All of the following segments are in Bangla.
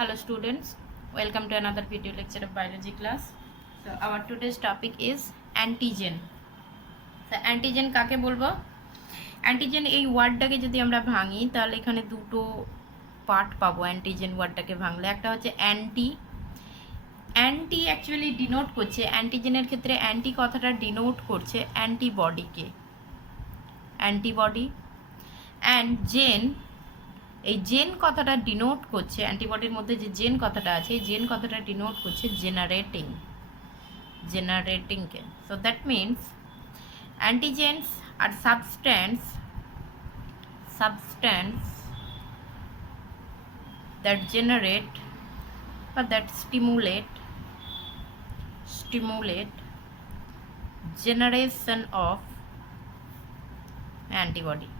Hello students, welcome to another video lecture of biology class. So our today's topic is antigen. So antigen কাকে বলবো? অ্যান্টিজেন এই ওয়ার্ডটাকে যদি আমরা ভাঙি তাহলে এখানে দুটো পার্ট পাবো অ্যান্টিজেন ওয়ার্ডটাকে ভাঙলে। একটা হচ্ছে অ্যান্টি অ্যাকচুয়ালি ডিনোট করছে, অ্যান্টিজেনের ক্ষেত্রে অ্যান্টি কথাটা ডিনোট করছে অ্যান্টিবডিকে, অ্যান্টিবডি। অ্যান্ড জেন, এই জেন কথাটা ডিনোট করছে, অ্যান্টিবডির মধ্যে যে জেন কথাটা আছে এই জেন কথাটা ডিনোট করছে জেনারেটিংকে। So that means antigens are substance that generate or that stimulate generation of antibody.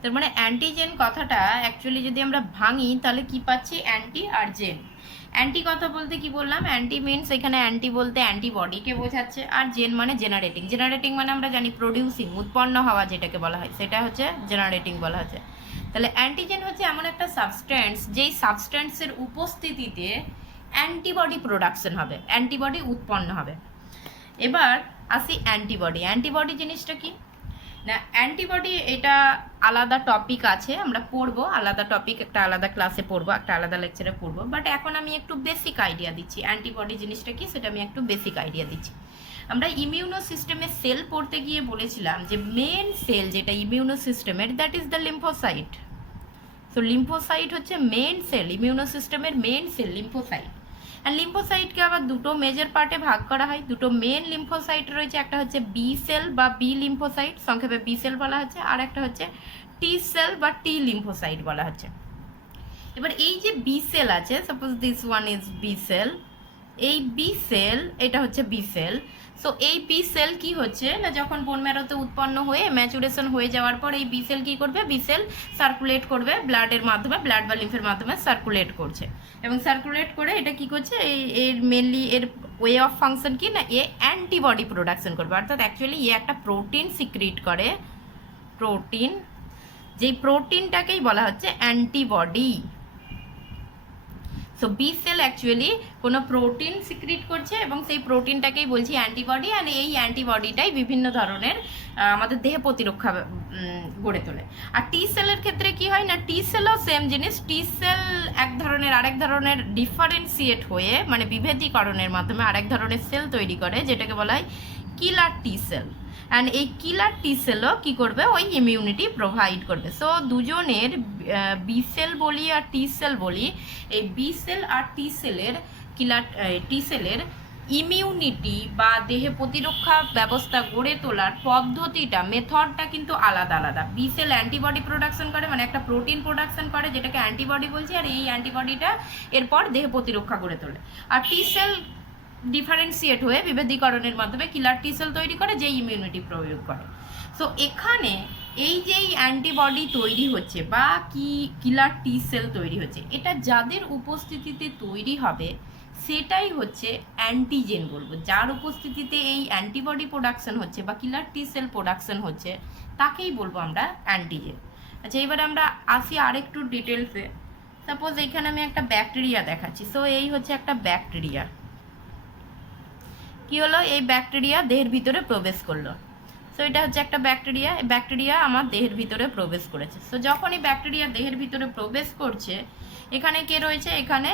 তার মানে অ্যান্টিজেন কথাটা অ্যাকচুয়ালি যদি আমরা ভাঙি তাহলে কি পাচ্ছি? অ্যান্টি আর জেন। অ্যান্টি কথা বলতে কি বললাম? অ্যান্টি মিনস এখানে অ্যান্টি বলতে অ্যান্টিবডিকে বোঝাচ্ছে, আর জেন মানে জেনারেটিং মানে আমরা জানি প্রডিউসিং, উৎপন্ন হওয়া যেটাকে বলা হয় সেটা হচ্ছে জেনারেটিং বলা হচ্ছে। তাহলে অ্যান্টিজেন হচ্ছে এমন একটা সাবস্ট্যান্স যেই সাবস্ট্যান্সের উপস্থিতিতে অ্যান্টিবডি প্রোডাকশন হবে, অ্যান্টিবডি উৎপন্ন হবে। এবার আসি অ্যান্টিবডি জিনিসটা কি না, অ্যান্টিবডি এটা আলাদা টপিক আছে, আমরা পড়বো আলাদা টপিক, একটা আলাদা ক্লাসে পড়বো, একটা আলাদা লেকচারে পড়বো। বাট এখন আমি একটু বেসিক আইডিয়া দিচ্ছি অ্যান্টিবডি জিনিসটা কি, সেটা আমি একটু বেসিক আইডিয়া দিচ্ছি। আমরা ইমিউনো সিস্টেমের সেল পড়তে গিয়ে বলেছিলাম যে মেন সেল যেটা ইমিউনো সিস্টেমের, that is the lymphocyte. So lymphocyte হচ্ছে মেন সেল, ইমিউনো সিস্টেমের মেন সেল লিম্ফোসাইট। অ্যান্ড লিম্ফোসাইটকে আবার দুটো মেজর পার্টে ভাগ করা হয়, দুটো মেন লিম্ফোসাইট রয়েছে, একটা হচ্ছে বি সেল বা বি লিম্ফোসাইট, সংক্ষেপে বি সেল বলা হচ্ছে, আর একটা হচ্ছে টি সেল বা টি লিম্ফোসাইট বলা হচ্ছে। এবার এই যে বি সেল আছে, suppose this one is B cell, এই বি সেল এটা হচ্ছে বি সেল। সো এই বি সেল কি হচ্ছে না, যখন বোন ম্যারোতে উৎপন্ন হয়ে ম্যাচুরেশন হয়ে যাওয়ার পর এই বি সেল কী করবে? বি সেল সার্কুলেট করবে ব্লাডের মাধ্যমে, ব্লাড বা লিম্ফের মাধ্যমে সার্কুলেট করছে, এবং সার্কুলেট করে এটা কি করছে, এর মেনলি এর ওয়ে অফ ফাংশন কি না, এ অ্যান্টিবডি প্রোডাকশন করবে। অর্থাৎ অ্যাকচুয়ালি এ একটা প্রোটিন সিক্রিট করে, প্রোটিন, যেই প্রোটিনটাকেই বলা হচ্ছে antibody. So B cell actually কোনো প্রোটিন সিক্রিট করছে এবং সেই প্রোটিনটাকেই বলছি অ্যান্টিবডি, আর এই অ্যান্টিবডিটাই বিভিন্ন ধরনের আমাদের দেহে প্রতিরক্ষা গড়ে তোলে। আর টি সেলের ক্ষেত্রে কি হয় না, টি সেলও সেম জিনিস, টি সেল এক ধরনের আরেক ধরনের ডিফারেন্সিয়েট হয়ে মানে বিভেদীকরণের মাধ্যমে আরেক ধরনের সেল তৈরি করে যেটাকে বলা হয় কিলার টি সেল। অ্যান্ড এই কিলার টি সেলও কী করবে? ওই ইমিউনিটি প্রোভাইড করবে। সো দুজনের বি সেল বলি আর টি সেল বলি, এই বি সেল আর টি সেলের টি সেলের ইমিউনিটি বা দেহে প্রতিরক্ষা ব্যবস্থা গড়ে তোলার পদ্ধতিটা, মেথডটা কিন্তু আলাদা আলাদা। বি সেল অ্যান্টিবডি প্রোডাকশন করে, মানে একটা প্রোটিন প্রোডাকশন করে যেটাকে অ্যান্টিবডি বলছি, আর এই অ্যান্টিবডিটা এরপর দেহে প্রতিরক্ষা গড়ে তোলে। আর টি সেল ডিফারেন্সিয়েট হয়ে বিভেদীকরণের মাধ্যমে কিলার টি সেল তৈরি করে, যে ইমিউনিটি প্রয়োগ করে। সো এখানে এই যে অ্যান্টিবডি তৈরি হচ্ছে বা কিলার টি সেল তৈরি হচ্ছে, এটা যাদের উপস্থিতিতে তৈরি হবে সেটাই হচ্ছে অ্যান্টিজেন বলবো। যার উপস্থিতিতে এই অ্যান্টিবডি প্রোডাকশন হচ্ছে বা কিলার টি সেল প্রোডাকশন হচ্ছে তাকেই বলবো আমরা অ্যান্টিজেন। আচ্ছা, এবার আমরা আসি আরেকটু ডিটেলসে। সাপোজ এখানে আমি একটা ব্যাকটেরিয়া দেখাচ্ছি। সো এই হচ্ছে একটা ব্যাকটেরিয়া। কি হলো? এই ব্যাকটেরিয়া দেহের ভিতরে প্রবেশ করলো। সো এটা হচ্ছে একটা ব্যাকটেরিয়া, এই ব্যাকটেরিয়া আমার দেহের ভিতরে প্রবেশ করেছে। সো যখন এই ব্যাকটেরিয়া দেহের ভিতরে প্রবেশ করছে, এখানে কে রয়েছে? এখানে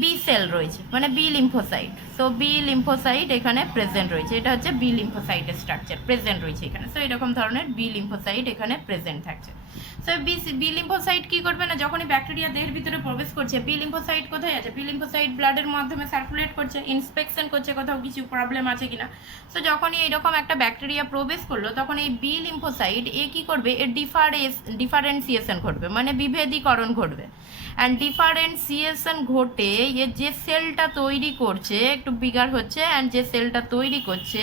বি সেল রয়েছে, মানে B lymphocyte. So B lymphocyte এখানে প্রেজেন্ট রয়েছে, এটা হচ্ছে বি লিম্ফোসাইটের স্ট্রাকচার প্রেজেন্ট রয়েছে এখানে। সো এরকম ধরনের বি লিম্ফোসাইট এখানে প্রেজেন্ট থাকছে। সো বি লিম্ফোসাইট কী করবে না, যখনই ব্যাকটেরিয়া দেহের ভিতরে প্রবেশ করছে, বি লিম্ফোসাইট কোথায় আছে? বি লিম্ফোসাইট ব্লাডের মাধ্যমে সার্কুলেট করছে, ইন্সপেকশন করছে কোথাও কিছু প্রবলেম আছে কিনা। সো যখনই এইরকম একটা ব্যাকটেরিয়া প্রবেশ করলো, তখন এই বি লিম্ফোসাইট এ কী করবে? এর ডিফারেন্সিয়েশন ঘটবে, মানে বিভেদীকরণ ঘটবে। অ্যান্ড ডিফারেন্সিয়েশন ঘটে যে সেলটা তৈরি করছে একটু বিগার হচ্ছে, অ্যান্ড যে সেলটা তৈরি করছে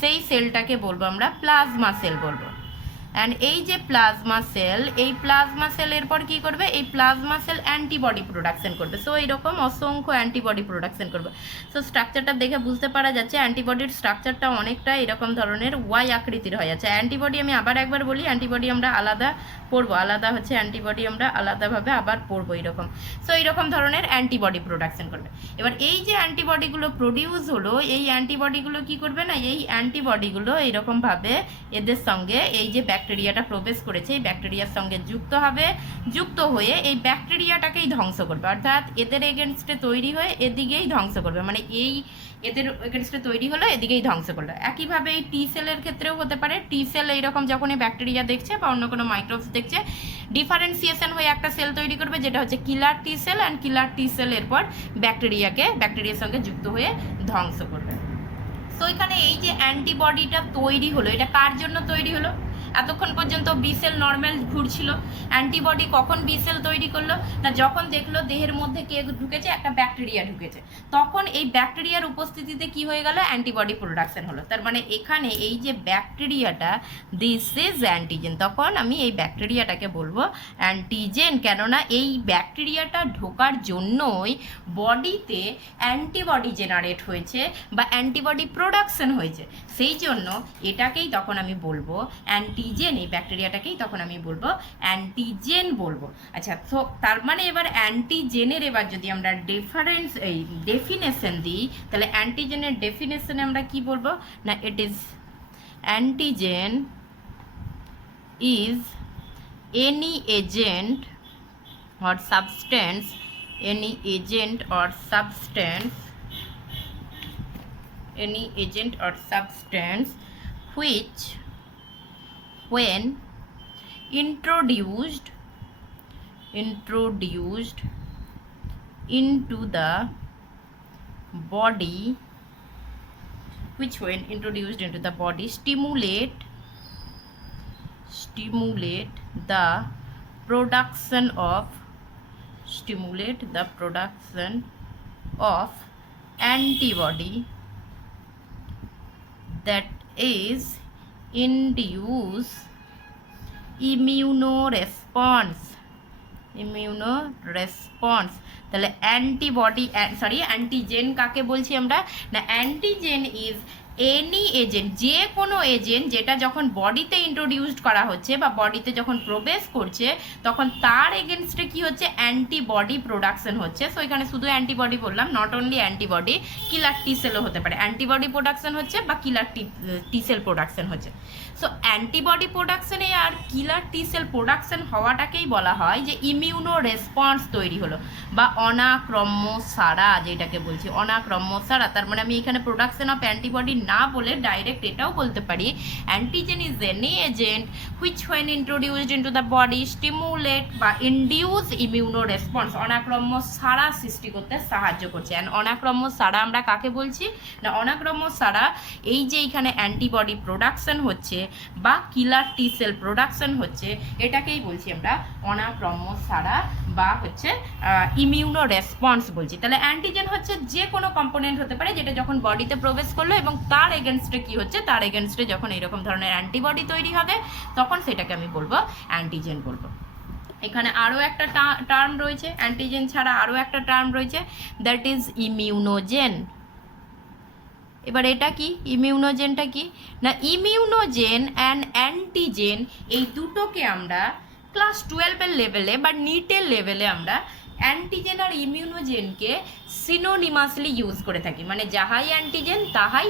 সেই সেলটাকে বলবো আমরা প্লাজমা সেল বলবো। অ্যান্ড এই যে প্লাজমা সেল, এই প্লাজমা সেল এরপর কী করবে, এই প্লাজমা সেল অ্যান্টিবডি প্রোডাকশন করবে। সো এইরকম অসংখ্য অ্যান্টিবডি প্রোডাকশন করবে। সো স্ট্রাকচারটা দেখে বুঝতে পারা যাচ্ছে অ্যান্টিবডির স্ট্রাকচারটা অনেকটা এরকম ধরনের ওয়াই আকৃতির হয়ে যাচ্ছে। অ্যান্টিবডি আমি আবার একবার বলি, অ্যান্টিবডি আমরা আলাদা পড়বো, আলাদা হচ্ছে অ্যান্টিবডি আমরা আলাদাভাবে আবার পড়বো এরকম। সো এইরকম ধরনের অ্যান্টিবডি প্রোডাকশন করবে। এবার এই যে অ্যান্টিবডিগুলো প্রডিউস হলো, এই অ্যান্টিবডিগুলো কি করবে না, এই অ্যান্টিবডিগুলো এইরকমভাবে এদের সঙ্গে এই যে ব্যাকটেরিয়াটা প্রবেশ করেছে এই ব্যাকটেরিয়ার সঙ্গে যুক্ত হবে, যুক্ত হয়ে এই ব্যাকটেরিয়াটাকেই ধ্বংস করবে, অর্থাৎ এদের এগেনস্টে তৈরি হয়ে এদিকেই ধ্বংস করবে, মানে এই এদের এগেনস্টে তৈরি হলো এদিকেই ধ্বংস করলো। একইভাবে এই টি সেলের ক্ষেত্রেও হতে পারে। টি সেল এইরকম যখন এই ব্যাকটেরিয়া দেখছে বা অন্য কোনো মাইক্রোবস দেখছে, ডিফারেন্সিয়েশন হয়ে একটা সেল তৈরি করবে যেটা হচ্ছে killer T cell, and killer T cell এরপর ব্যাকটেরিয়ার সঙ্গে যুক্ত হয়ে ধ্বংস করবে। তো এখানে এই যে অ্যান্টিবডিটা তৈরি হলো, এটা কার জন্য তৈরি হলো? এতক্ষণ পর্যন্ত বি সেল নর্মাল ঘুরছিল, অ্যান্টিবডি কখন বি সেল তৈরি করলো না, যখন দেখলো দেহের মধ্যে কে ঢুকেছে, একটা ব্যাকটেরিয়া ঢুকেছে, তখন এই ব্যাকটেরিয়ার উপস্থিতিতে কি হয়ে গেল, অ্যান্টিবডি প্রোডাকশন হলো। তার মানে এখানে এই যে ব্যাকটেরিয়াটা, দিস ইজ অ্যান্টিজেন, তখন আমি এই ব্যাকটেরিয়াটাকে বলবো অ্যান্টিজেন, কেননা এই ব্যাকটেরিয়াটা ঢোকার জন্যই বডিতে অ্যান্টিবডি জেনারেট হয়েছে বা অ্যান্টিবডি প্রোডাকশন হয়েছে, সেই জন্য এটাকেই তখন আমি বলবো অ্যান্টিজেন, এই ব্যাকটেরিয়াটাকেই তখন আমি বলবো অ্যান্টিজেন বলবো। আচ্ছা, তো তার মানে এবার অ্যান্টিজেনের এবার যদি আমরা ডেফিনেশন দিই, তাহলে অ্যান্টিজেনের ডেফিনেশনে আমরা কি বলবো না, it is antigen is any agent or substance, any agent or substance which when introduced into the body, stimulate the production of antibody that is induce immunoresponse। তাহলে অ্যান্টিজেন কাকে বলছি আমরা না, অ্যান্টিজেন ইজ এনি এজেন্ট, যে কোনো এজেন্ট যেটা যখন বডিতে ইন্ট্রোডিউসড করা হচ্ছে বা বডিতে যখন প্রবেশ করছে তখন তার এগেনস্টে কি হচ্ছে, অ্যান্টিবডি প্রোডাকশন হচ্ছে। সো এখানে শুধু অ্যান্টিবডি বললাম, নট অনলি অ্যান্টিবডি, কিলার টি সেলও হতে পারে, অ্যান্টিবডি প্রোডাকশন হচ্ছে বা কিলার টি সেল প্রোডাকশন হচ্ছে। সো অ্যান্টিবডি প্রোডাকশনে আর কিলার টি সেল প্রোডাকশন হওয়াটাকেই বলা হয় যে ইমিউনো রেসপন্স তৈরি হলো বা অনাক্রম্য সারা, যেটাকে বলছি অনাক্রম্য সারা। তার মানে আমি এখানে প্রোডাকশন অফ অ্যান্টিবডি না বলে ডাইরেক্ট এটাও বলতে পারি antigen is any agent which when introduced into the body stimulate বা ইনডিউস ইমিউনো রেসপন্স, অনাক্রম্য সারা সৃষ্টি করতে সাহায্য করছে। অ্যান্ড অনাক্রম্য সারা আমরা কাকে বলছি না, অনাক্রম্য সারা এই যে এখানে অ্যান্টিবডি প্রোডাকশন হচ্ছে বা কিলার টি সেল প্রোডাকশন হচ্ছে, এটাকেই বলছি আমরা অনাক্রম্য সারা বা হচ্ছে ইমিউনো রেসপন্স বলছি। তাহলে অ্যান্টিজেন হচ্ছে যে কোনো কম্পোনেন্ট হতে পারে যেটা যখন বডিতে প্রবেশ করলো এবং তার এগেনস্টে কি হচ্ছে, তার এগেনস্টে যখন এরকম ধরনের অ্যান্টিবডি তৈরি হবে তখন সেটাকে আমি বলবো অ্যান্টিজেন বলবো। এখানে আরও একটা টার্ম রয়েছে, অ্যান্টিজেন ছাড়া আরও একটা টার্ম রয়েছে, দ্যাট ইজ ইমিউনোজেন। এবার এটা কি, ইমিউনোজেনটা কি না, ইমিউনোজেন অ্যান্ড অ্যান্টিজেন এই দুটোকে আমরা ক্লাস 12-এর লেভেলে বা নিটের লেভেলে আমরা অ্যান্টিজেন আর ইমিউনোজেনকে সিনোনিমাসলি ইউজ করে থাকি, মানে যাহাই অ্যান্টিজেন তাহাই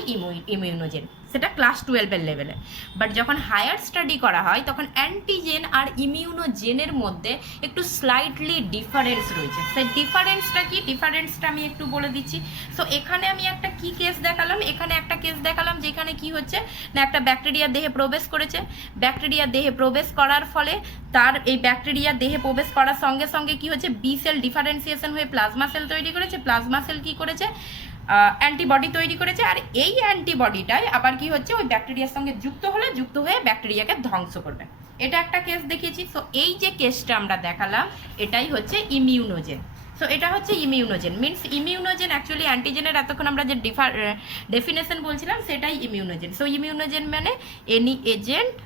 ইমিউনোজেন, সেটা ক্লাস 12-এর লেভেলে। বাট যখন হায়ার স্টাডি করা হয় তখন অ্যান্টিজেন আর ইমিউনোজেনের মধ্যে একটু স্লাইটলি ডিফারেন্স রয়েছে। সেই ডিফারেন্সটা কি, ডিফারেন্সটা আমি একটু বলে দিচ্ছি। সো এখানে আমি একটা কি কেস দেখালাম, এখানে একটা কেস দেখালাম যেখানে কি হচ্ছে না, একটা ব্যাকটেরিয়া দেহে প্রবেশ করেছে, ব্যাকটেরিয়া দেহে প্রবেশ করার ফলে তার এই ব্যাকটেরিয়া দেহে প্রবেশ করার সঙ্গে সঙ্গে কি হচ্ছে, বি সেল ডিফারেন্সিয়েশন হয়ে প্লাজমা সেল তৈরি করেছে, প্লাজমা সেল কি করেছে, অ্যান্টিবডি তৈরি করেছে, আর এই অ্যান্টিবডিটাই আবার কি হচ্ছে ওই ব্যাকটেরিয়ার সঙ্গে যুক্ত হয়ে ব্যাকটেরিয়াকে ধ্বংস করবে। এটা একটা কেস দেখিয়েছি। সো এই যে কেসটা আমরা দেখালাম এটাই হচ্ছে ইমিউনোজেন। সো এটা হচ্ছে ইমিউনোজেন, মিনস ইমিউনোজেন অ্যাকচুয়ালি অ্যান্টিজেনের এতক্ষণ আমরা যে ডেফিনেশন বলছিলাম সেটাই ইমিউনোজেন। সো ইমিউনোজেন মানে any agent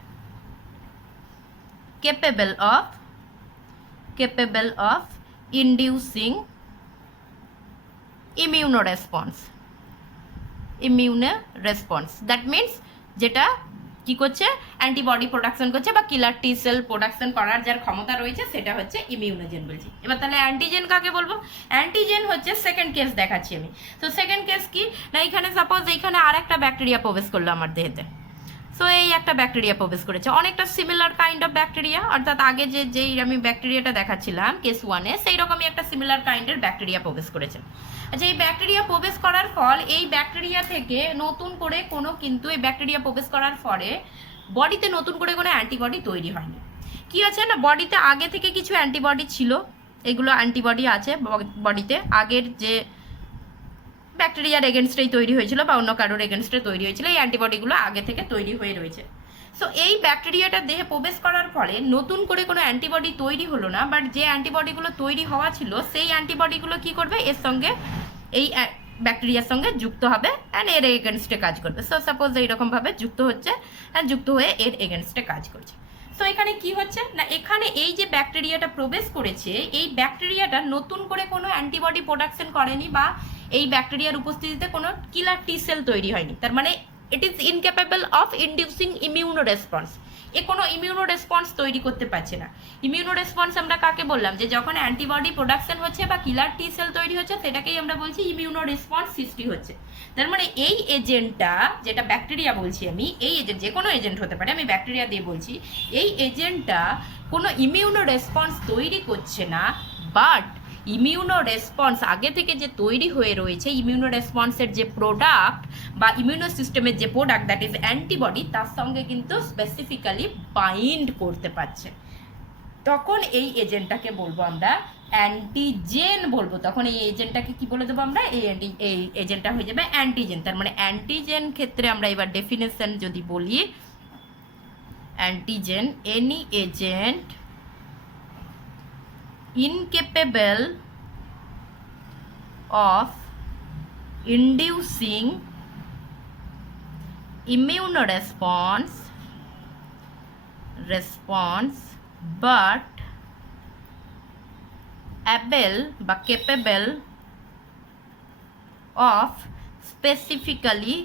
capable of inducing immune response that means যেটা কি করছে অ্যান্টিবডি প্রোডাকশন করছে বা কিলার টি সেল প্রোডাকশন করার যার ক্ষমতা রয়েছে সেটা হচ্ছে ইমিউনোজেন বলছি। এবার তাহলে অ্যান্টিজেন কাকে বলবো? অ্যান্টিজেন হচ্ছে সেকেন্ড কেস দেখাচ্ছি আমি। তো সেকেন্ড কেস কি না, এখানে সাপোজ এইখানে আর একটা ব্যাকটেরিয়া প্রবেশ করলো আমার দেহেতে। সো এই একটা ব্যাকটেরিয়া প্রবেশ করেছে, অনেকটা সিমিলার কাইন্ড অফ ব্যাকটেরিয়া, অর্থাৎ আগে যেই আমি ব্যাকটেরিয়াটা দেখাচ্ছিলাম কেস 1-এ সেই রকমই একটা সিমিলার কাইন্ডের ব্যাকটেরিয়া প্রবেশ করেছে। আচ্ছা, এই ব্যাকটেরিয়া প্রবেশ করার ফল এই ব্যাকটেরিয়া থেকে নতুন করে কোনো কিন্তু এই ব্যাকটেরিয়া প্রবেশ করার ফলে বডিতে নতুন করে কোনো অ্যান্টিবডি তৈরি হয়নি। কি আছে না, বডিতে আগে থেকে কিছু অ্যান্টিবডি ছিল, এগুলো অ্যান্টিবডি আছে বডিতে, আগের যে ব্যাকটেরিয়ার এগেনস্টেই তৈরি হয়েছিল বা অন্য কারোর এগেনস্টে তৈরি হয়েছিল, এই অ্যান্টিবডিগুলো আগে থেকে তৈরি হয়ে রয়েছে। সো এই ব্যাকটেরিয়াটা দেহে প্রবেশ করার ফলে নতুন করে কোনো অ্যান্টিবডি তৈরি হলো না, বাট যে অ্যান্টিবডিগুলো তৈরি হওয়া ছিল সেই অ্যান্টিবডিগুলো কি করবে, এর সঙ্গে এই ব্যাকটেরিয়ার সঙ্গে যুক্ত হবে অ্যান্ড এর এগেনস্টে কাজ করবে। সো সাপোজ এইরকমভাবে যুক্ত হচ্ছে অ্যান্ড যুক্ত হয়ে এর এগেনস্টে কাজ করছে। সো এখানে কি হচ্ছে না, এখানে এই যে ব্যাকটেরিয়াটা প্রবেশ করেছে এই ব্যাকটেরিয়াটা নতুন করে কোনো অ্যান্টিবডি প্রোডাকশন করেনি বা এই ব্যাকটেরিয়ার উপস্থিতিতে কোনো কিলার টি সেল তৈরি হয়নি। তার মানে it is incapable of inducing immuno response. এ কোনো ইমিউনো রেসপন্স তৈরি করতে পারছে না। ইমিউনো রেসপন্স আমরা কাকে বললাম, যে যখন অ্যান্টিবডি প্রোডাকশন হচ্ছে বা কিলার টি সেল তৈরি হচ্ছে সেটাকেই আমরা বলছি ইমিউনো রেসপন্স সৃষ্টি হচ্ছে। তার মানে এই এজেন্টটা, যেটা ব্যাকটেরিয়া বলছি আমি, এই এজেন্ট যে কোনো এজেন্ট হতে পারে, আমি ব্যাকটেরিয়া দিয়ে বলছি, এই এজেন্টটা কোনো ইমিউনো রেসপন্স তৈরি করছে না, বাট ইমিউনো রেসপন্স আগে থেকে যে তৈরি হয়ে রয়েছে, ইমিউনো রেসপন্সের যে প্রোডাক্ট বা ইমিউনো সিস্টেমের যে প্রোডাক্ট দ্যাট ইজ অ্যান্টিবডি, তার সঙ্গে কিন্তু স্পেসিফিক্যালি বাইন্ড করতে পারছে। তখন এই এজেন্টটাকে বলবো আমরা অ্যান্টিজেন বলবো। তখন এই এজেন্টটাকে কি বলে দেবো আমরা, এই এজেন্টটা হয়ে যাবে অ্যান্টিজেন। তার মানে অ্যান্টিজেন ক্ষেত্রে আমরা এবার ডেফিনেশন যদি বলি, antigen any agent incapable of inducing immune response but able বা capable of specifically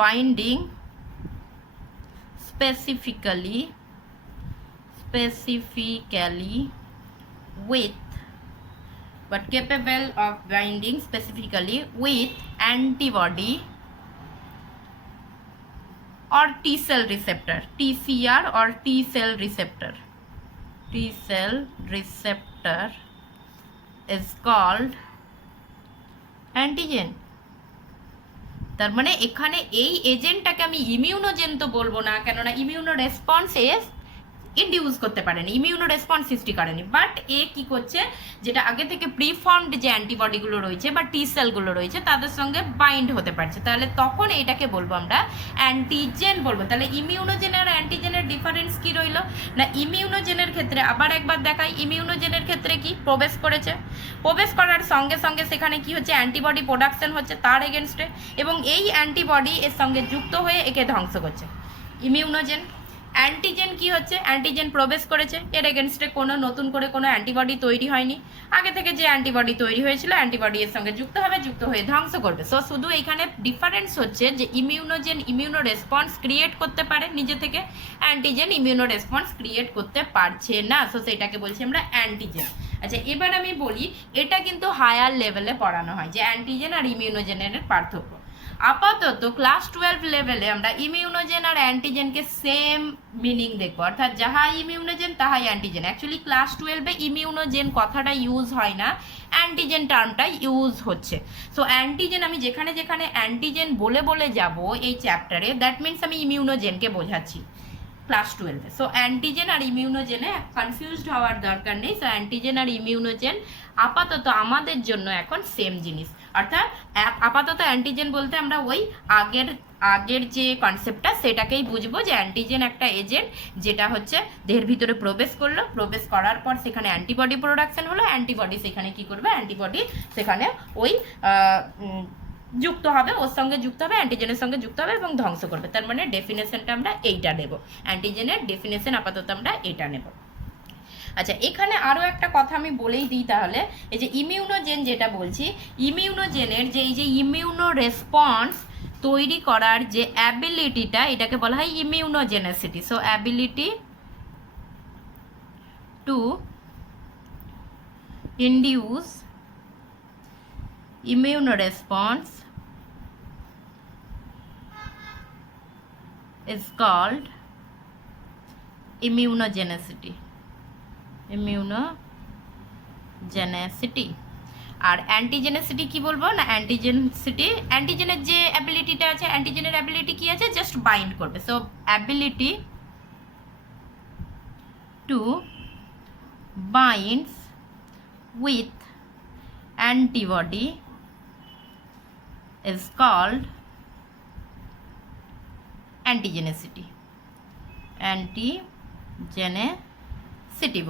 binding specifically with but capable of binding specifically with antibody or T cell receptor, TCR or T cell receptor is called antigen. তার মানে এখানে এই এজেন্টটাকে আমি ইমিউনোজেন তো বলবো না, কেননা ইমিউনো রেসপন্সে ইন্ডিউস করতে পারেনি, ইমিউনো রেসপন্স সৃষ্টি করেনি, বাট এ কি করছে, যেটা আগে থেকে প্রিফর্মড যে অ্যান্টিবডিগুলো রয়েছে বা টি সেলগুলো রয়েছে তাদের সঙ্গে বাইন্ড হতে পারছে, তাহলে তখন এটাকে বলবো আমরা অ্যান্টিজেন বলবো। তাহলে ইমিউনোজেন আর অ্যান্টিজেনের ডিফারেন্স কি রইল না, ইমিউনোজেনের ক্ষেত্রে আবার একবার দেখাই, ইমিউনোজেনের ক্ষেত্রে কি প্রবেশ করেছে, প্রবেশ করার সঙ্গে সঙ্গে সেখানে কি হচ্ছে, অ্যান্টিবডি প্রোডাকশন হচ্ছে তার এগেনস্টে, এবং এই অ্যান্টিবডি এর সঙ্গে যুক্ত হয়ে একে ধ্বংস করছে, ইমিউনোজেন। অ্যান্টিজেন কি হচ্ছে, অ্যান্টিজেন প্রবেশ করেছে, এর এগেনস্টে কোনো নতুন করে কোনো অ্যান্টিবডি তৈরি হয়নি, আগে থেকে যে অ্যান্টিবডি তৈরি হয়েছিল অ্যান্টিবডি এর সঙ্গে যুক্ত হবে, যুক্ত হয়ে ধ্বংস করবে। সো শুধু এইখানে ডিফারেন্স হচ্ছে যে ইমিউনোজেন ইমিউনো রেসপন্স ক্রিয়েট করতে পারে নিজে থেকে, অ্যান্টিজেন ইমিউনো রেসপন্স ক্রিয়েট করতে পারছে না, সো সেটাকে বলছি আমরা অ্যান্টিজেন। আচ্ছা, এবার আমি বলি এটা কিন্তু হায়ার লেভেলে পড়ানো হয় যে অ্যান্টিজেন আর ইমিউনোজেনের পার্থক্য। আপাতত ক্লাস 12 লেভেলে আমরা ইমিউনোজেন আর অ্যান্টিজেনকে সেম মিনিং দেখবো, অর্থাৎ যাহা ইমিউনোজেন তাহাই অ্যান্টিজেন। অ্যাকচুয়ালি ক্লাস 12-এ ইমিউনোজেন কথাটা ইউজ হয় না, অ্যান্টিজেন টার্মটা ইউজ হচ্ছে। সো অ্যান্টিজেন আমি যেখানে যেখানে অ্যান্টিজেন বলে বলে যাব এই চ্যাপ্টারে, দ্যাট মিনস আমি ইমিউনোজেনকে বোঝাচ্ছি ক্লাস 12-এ। সো অ্যান্টিজেন আর ইমিউনোজেনে কনফিউজড হওয়ার দরকার নেই। সো অ্যান্টিজেন আর ইমিউনোজেন আপাতত আমাদের জন্য এখন সেম জিনিস, অর্থাৎ আপাতত অ্যান্টিজেন বলতে আমরা ওই আগের যে কনসেপ্টটা সেটাকেই বুঝবো, যে অ্যান্টিজেন একটা এজেন্ট যেটা হচ্ছে দেহের ভিতরে প্রবেশ করলো, প্রবেশ করার পর সেখানে অ্যান্টিবডি প্রোডাকশন হলো, অ্যান্টিবডি সেখানে কি করবে, অ্যান্টিবডি সেখানে ওই যুক্ত হবে, ওর সঙ্গে যুক্ত হবে, অ্যান্টিজেনের সঙ্গে যুক্ত হবে এবং ধ্বংস করবে। তার মানে ডেফিনেশনটা আমরা এইটা নেব, অ্যান্টিজেনের ডেফিনেশন আপাতত আমরা এটা নেব। আচ্ছা, এখানে আরও একটা কথা আমি বলেই দিই তাহলে, এই যে ইমিউনোজেন যেটা বলছি, ইমিউনোজেনের যে এই যে ইমিউনো রেসপন্স তৈরি করার যে অ্যাবিলিটিটা, এটাকে বলা হয় immunogenicity. So ability to induce immune response is called immunogenicity. আর অ্যান্টিজেনেসিটি কি বলবো না, অ্যান্টিজেনের যে অ্যাবিলিটিটা আছে, অ্যান্টিজেনের অ্যাবিলিটি কি আছে, জাস্ট বাইন্ড করবে। So ability two binds with antibody is called antigenicity. অ্যান্টিজেনেসিটি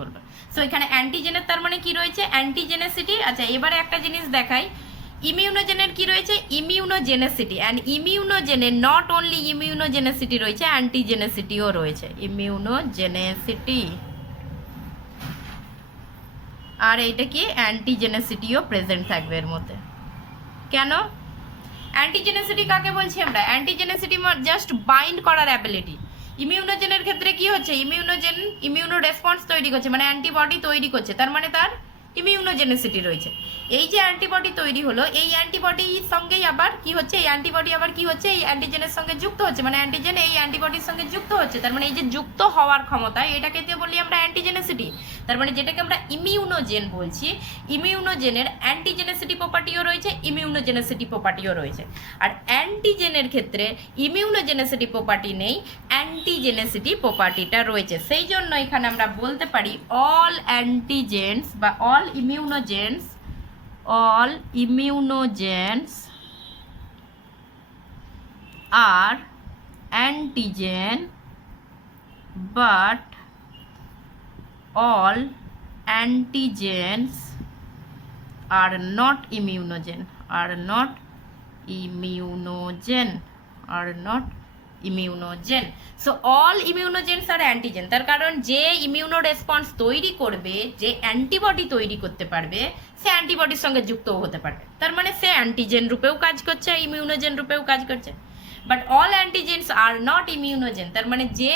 বলবো। সো এখানে অ্যান্টিজেনের তার মানে কি রয়েছে, অ্যান্টিজেনেসিটি। আচ্ছা, এবারে একটা জিনিস দেখাই, ইমিউনোজেনের কি রয়েছে, ইমিউনোজেনেসিটি। অ্যান্ড ইমিউনোজেনের নট অনলি ইমিউনোজেনেসিটি রয়েছে, অ্যান্টিজেনেসিটিও রয়েছে। ইমিউনোজেনেসিটি আর এইটা কি, অ্যান্টিজেনেসিটিও প্রেজেন্ট থাকবে এর মধ্যে। কেন অ্যান্টিজেনেসিটি কাকে বলছি আমরা, অ্যান্টিজেনেসিটি জাস্ট বাইন্ড করার অ্যাবিলিটি। ইমিউনোজেনের ক্ষেত্রে কি হচ্ছে, ইমিউনোজেন ইমিউনো রেসপন্স তৈরি করছে, মানে অ্যান্টিবডি তৈরি করছে, তার মানে তার ইমিউনোজেনেসিটি রয়েছে। এই যে অ্যান্টিবডি তৈরি হলো, এই অ্যান্টিবডির সঙ্গেই আবার কি হচ্ছে, এই অ্যান্টিবডি আবার কি হচ্ছে, এই অ্যান্টিজেনের সঙ্গে যুক্ত হচ্ছে, মানে অ্যান্টিজেন এই অ্যান্টিবডির সঙ্গে যুক্ত হচ্ছে, তার মানে এই যে যুক্ত হওয়ার ক্ষমতা, এটাকে দিয়ে বলি আমরা অ্যান্টিজেনেসিটি। তার মানে যেটাকে আমরা ইমিউনোজেন বলছি, ইমিউনোজেনের অ্যান্টিজেনেসিটি প্রপার্টিও রয়েছে, ইমিউনোজেনেসিটি প্রপার্টিও রয়েছে। আর অ্যান্টিজেনের ক্ষেত্রে ইমিউনোজেনেসিটি প্রপার্টি নেই, অ্যান্টিজেনেসিটি প্রপার্টিটা রয়েছে। সেই জন্য এখানে আমরা বলতে পারি অল অ্যান্টিজেন্স বা all immunogens are antigen, but all antigens are not immunogen. So all immunogens are antigen, তার কারণ যে ইমিউনো রেসপন্স তৈরি করবে, যে অ্যান্টিবডি তৈরি করতে পারবে, সে অ্যান্টিবডির সঙ্গে যুক্তও হতে পারবে, তার মানে সে অ্যান্টিজেন রূপেও কাজ করছে, ইমিউনোজেন রূপেও কাজ করছে। But all antigens are not immunogen, তার মানে যে